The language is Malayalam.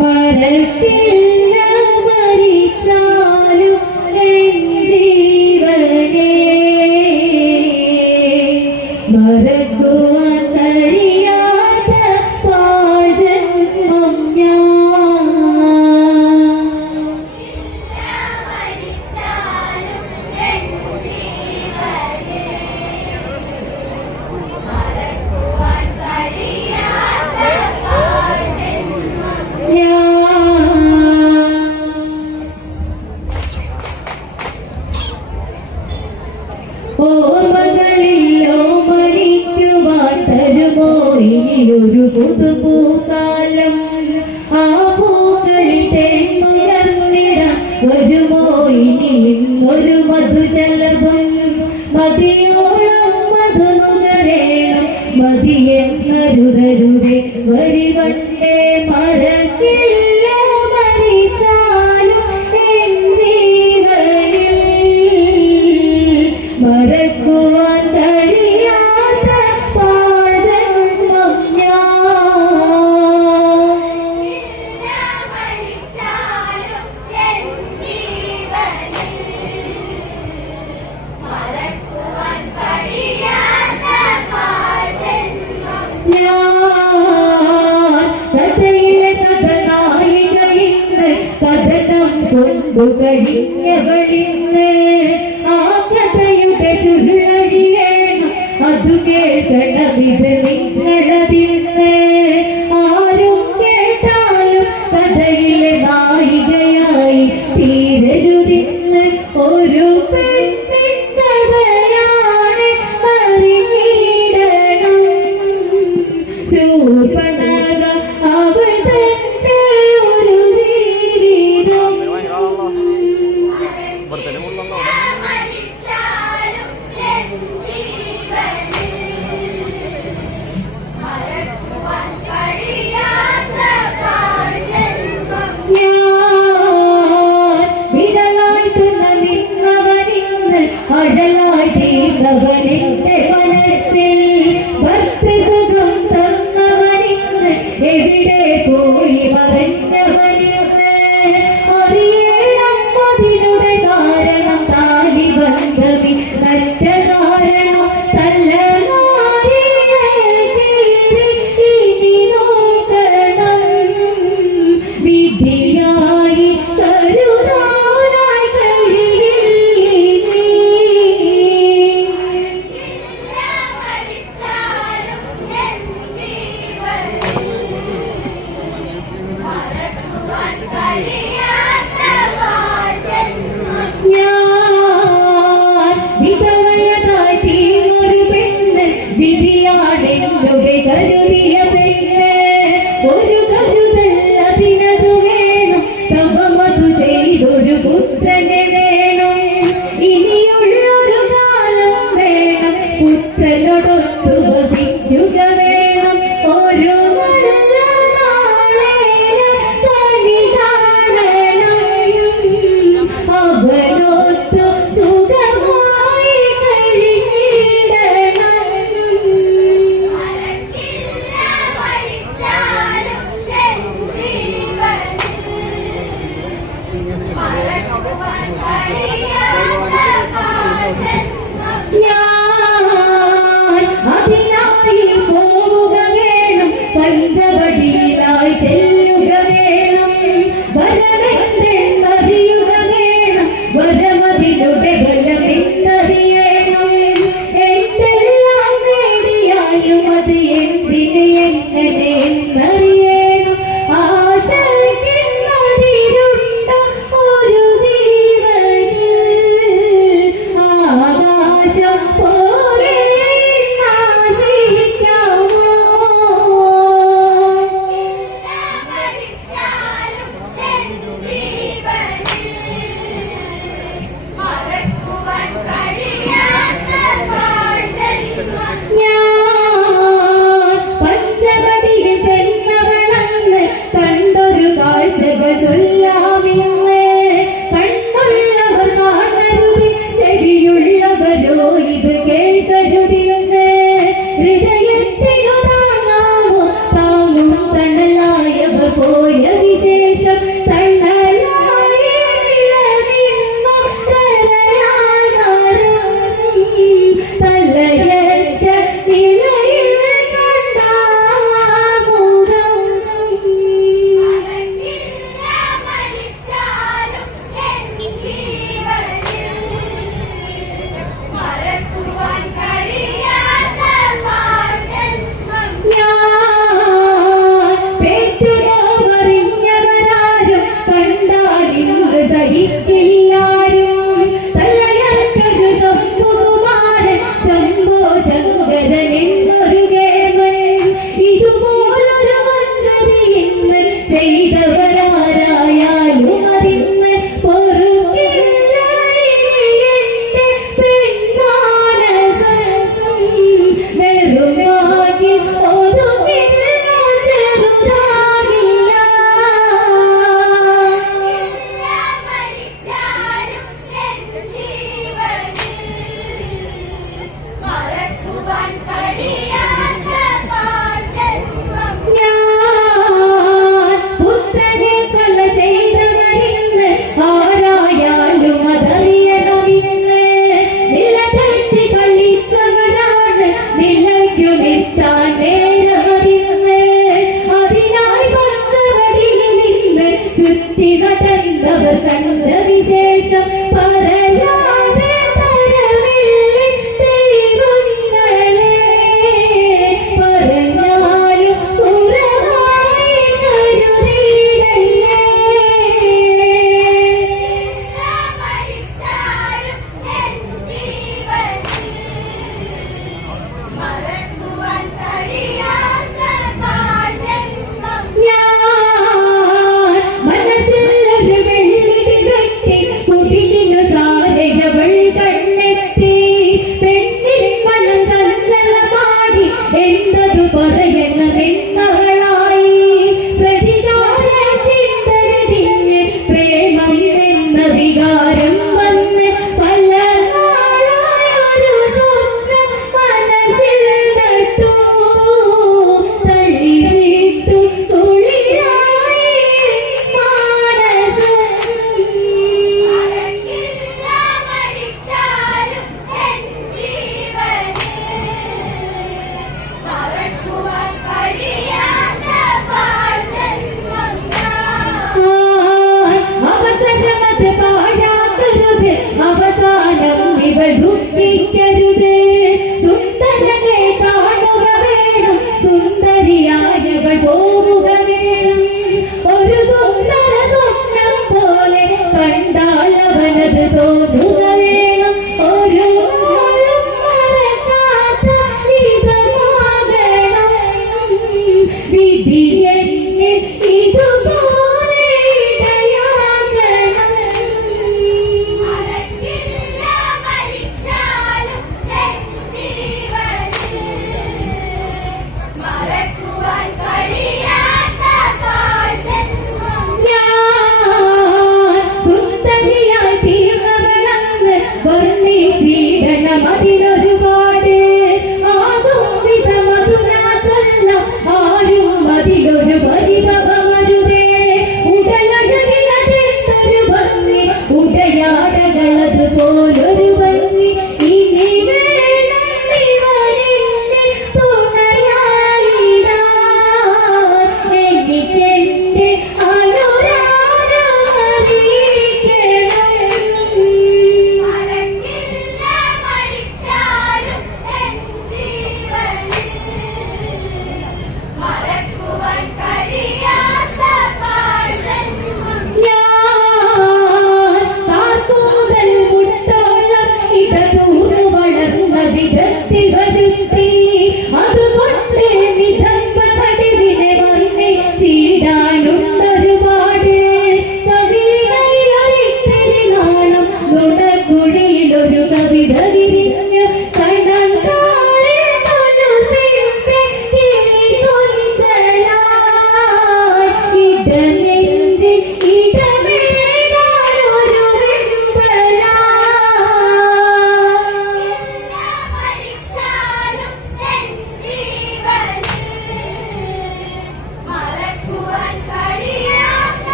പരത്തിൽ കോയിലൊരു പുതുപൂക്കാലം. ആ പൂക്കളിൽ തേന്നുയർന്നിട ഒരു മോയിനിയും ഒരു മധുജലഭം മതിയോളം മധു നുകരേണം. മതിയെന്നരുതരുടെ വരിവണ്ടേ. മരക്കില്ല മരിച്ചാ കേൾക്കണമിത് നിങ്ങളതിന്ന് கண்டார் இன்பு சகித்து.